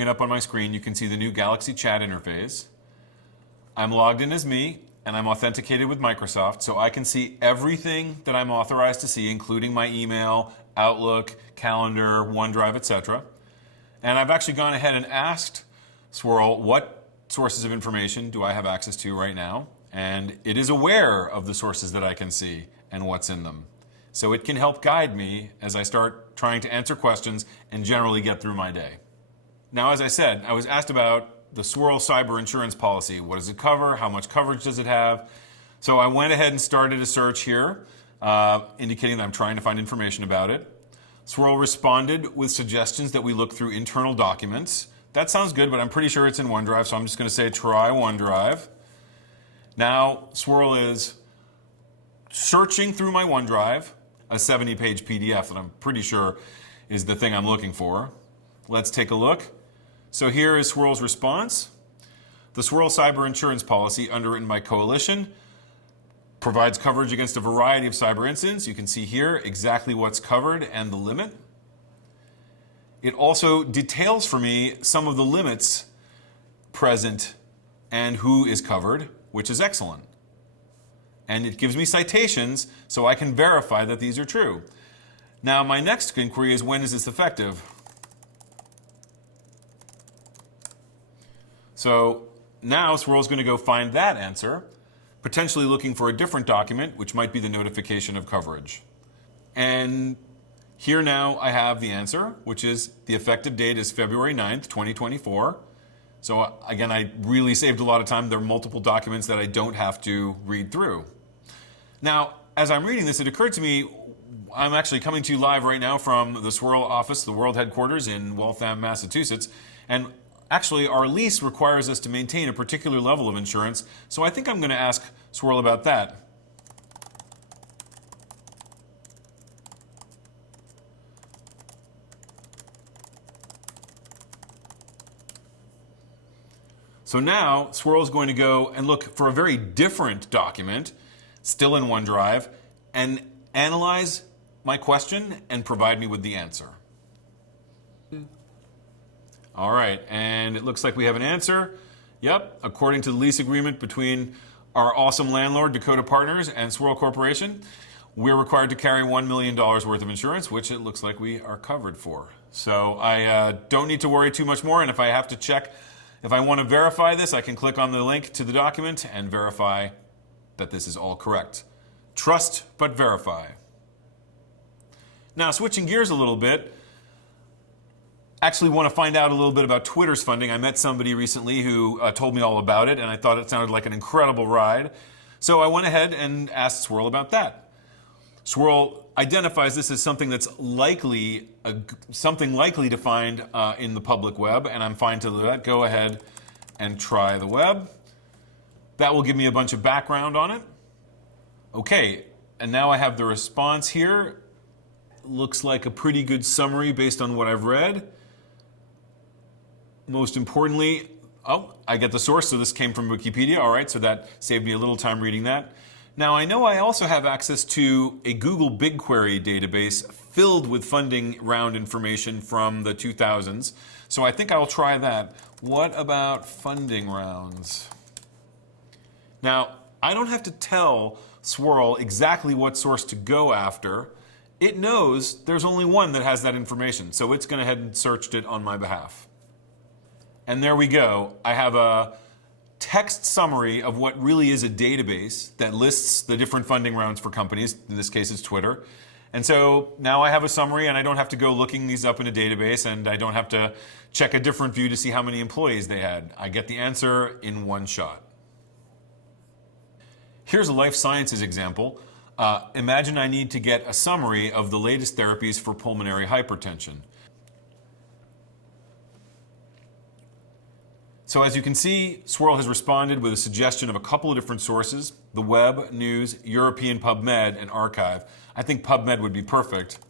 bring it up on my screen, you can see the new Galaxy chat interface. I'm logged in as me, and I'm authenticated with Microsoft, so I can see everything that I'm authorized to see, including my email, Outlook, calendar, OneDrive, etc. And I've actually gone ahead and asked SWIRL what sources of information do I have access to right now, and it is aware of the sources that I can see and what's in them. So it can help guide me as I start trying to answer questions and generally get through my day. Now, as I said, I was asked about the SWIRL cyber insurance policy. What does it cover? How much coverage does it have? So I went ahead and started a search here, indicating that I'm trying to find information about it. SWIRL responded with suggestions that we look through internal documents. That sounds good, but I'm pretty sure it's in OneDrive, so I'm just going to say try OneDrive. Now, SWIRL is searching through my OneDrive, a 70-page PDF that I'm pretty sure is the thing I'm looking for. Let's take a look. So here is SWIRL's response. The SWIRL cyber insurance policy, underwritten by Coalition, provides coverage against a variety of cyber incidents. You can see here exactly what's covered and the limit. It also details for me some of the limits present and who is covered, which is excellent. And it gives me citations so I can verify that these are true. Now, my next inquiry is, when is this effective? So now SWIRL is going to go find that answer, potentially looking for a different document, which might be the notification of coverage. And here now I have the answer, which is the effective date is February 9th, 2024. So again, I really saved a lot of time. There are multiple documents that I don't have to read through. Now, as I'm reading this, it occurred to me, I'm actually coming to you live right now from the SWIRL office, the world headquarters in Waltham, Massachusetts. And actually, our lease requires us to maintain a particular level of insurance, so I think I'm going to ask SWIRL about that. So now, SWIRL is going to go and look for a very different document, still in OneDrive, and analyze my question and provide me with the answer. All right, and it looks like we have an answer. Yep, according to the lease agreement between our awesome landlord, Dakota Partners, and SWIRL Corporation, we're required to carry $1 million worth of insurance, which it looks like we are covered for. So I don't need to worry too much more, and if I have to check, if I want to verify this, I can click on the link to the document and verify that this is all correct. Trust but verify. Now, switching gears a little bit, actually want to find out a little bit about Twitter's funding. I met somebody recently who told me all about it, and I thought it sounded like an incredible ride. So I went ahead and asked SWIRL about that. SWIRL identifies this as something that's likely to find in the public web, and I'm fine to do that. Go ahead and try the web. That will give me a bunch of background on it. Okay, and now I have the response here. Looks like a pretty good summary based on what I've read. Most importantly, I get the source, so this came from Wikipedia. All right, so that saved me a little time reading that. Now, I know I also have access to a Google BigQuery database filled with funding round information from the 2000s, so I think I'll try that. What about funding rounds? Now, I don't have to tell SWIRL exactly what source to go after. It knows there's only one that has that information, so it's gone ahead and searched it on my behalf. And there we go. I have a text summary of what really is a database that lists the different funding rounds for companies. In this case, it's Twitter. And so now I have a summary, and I don't have to go looking these up in a database, and I don't have to check a different view to see how many employees they had. I get the answer in one shot. Here's a life sciences example. Imagine I need to get a summary of the latest therapies for pulmonary hypertension. So as you can see, SWIRL has responded with a suggestion of a couple of different sources: the web, news, European PubMed, and archive. I think PubMed would be perfect.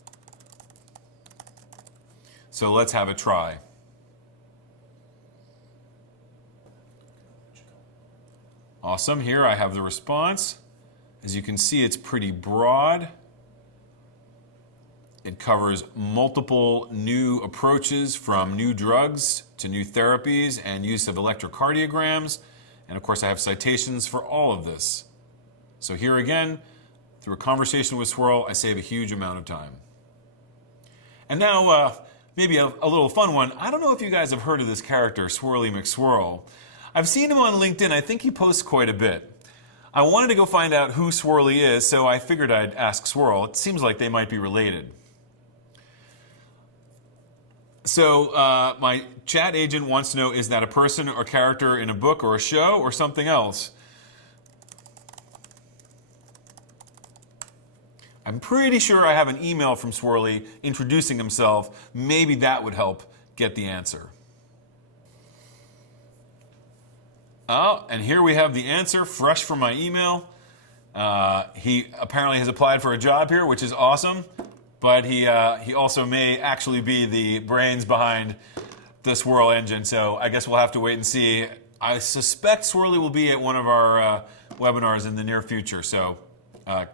So let's have a try. Awesome, here I have the response. As you can see, it's pretty broad. It covers multiple new approaches from new drugs to new therapies and use of electrocardiograms. And of course, I have citations for all of this. So here again, through a conversation with SWIRL, I save a huge amount of time. And now, maybe a little fun one. I don't know if you guys have heard of this character, Swirly McSwirl. I've seen him on LinkedIn. I think he posts quite a bit. I wanted to go find out who Swirly is, so I figured I'd ask SWIRL. It seems like they might be related. So my chat agent wants to know, is that a person or character in a book or a show or something else? I'm pretty sure I have an email from Swirly introducing himself. Maybe that would help get the answer. Oh, and here we have the answer, fresh from my email. He apparently has applied for a job here, which is awesome. But he also may actually be the brains behind the SWIRL engine. So I guess we'll have to wait and see. I suspect Swirly will be at one of our webinars in the near future. So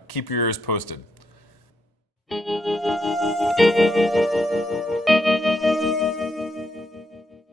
keep your ears posted.